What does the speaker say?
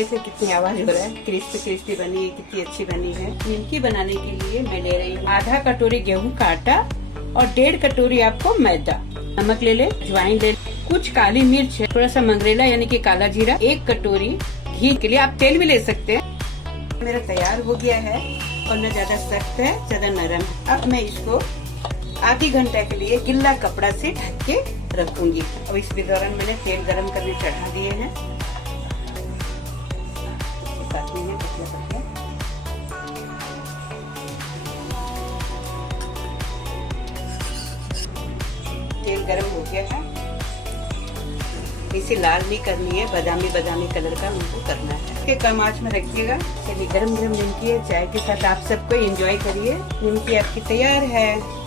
देखिए कितनी आवाज हो रहा है। क्रिस्पी क्रिस्पी बनी है, कितनी अच्छी बनी है। निमकी बनाने के लिए मैं ले रही हूँ आधा कटोरी गेहूं का आटा और 1.5 कटोरी आपको मैदा। नमक ले ले, अजवाइन ले, कुछ काली मिर्च, थोड़ा सा मंगरेला यानी कि काला जीरा, 1 कटोरी घी, के लिए आप तेल भी ले सकते हैं। मेरा तैयार हो गया है और न ज्यादा सख्त है ज्यादा नरम। अब मैं इसको आधी घंटा के लिए गिल्ला कपड़ा से ढक के रखूंगी। अब इस दौरान मैंने तेल गरम करने चढ़ा दिए हैं। तेल गरम हो गया है। इसे लाल नहीं करनी है, बादामी बादामी कलर का हमको करना है। इसके कम आंच में रखिएगा। चलिए गरम गरम निमकी है, चाय के साथ आप सबको एंजॉय करिए। निमकी आपकी तैयार है।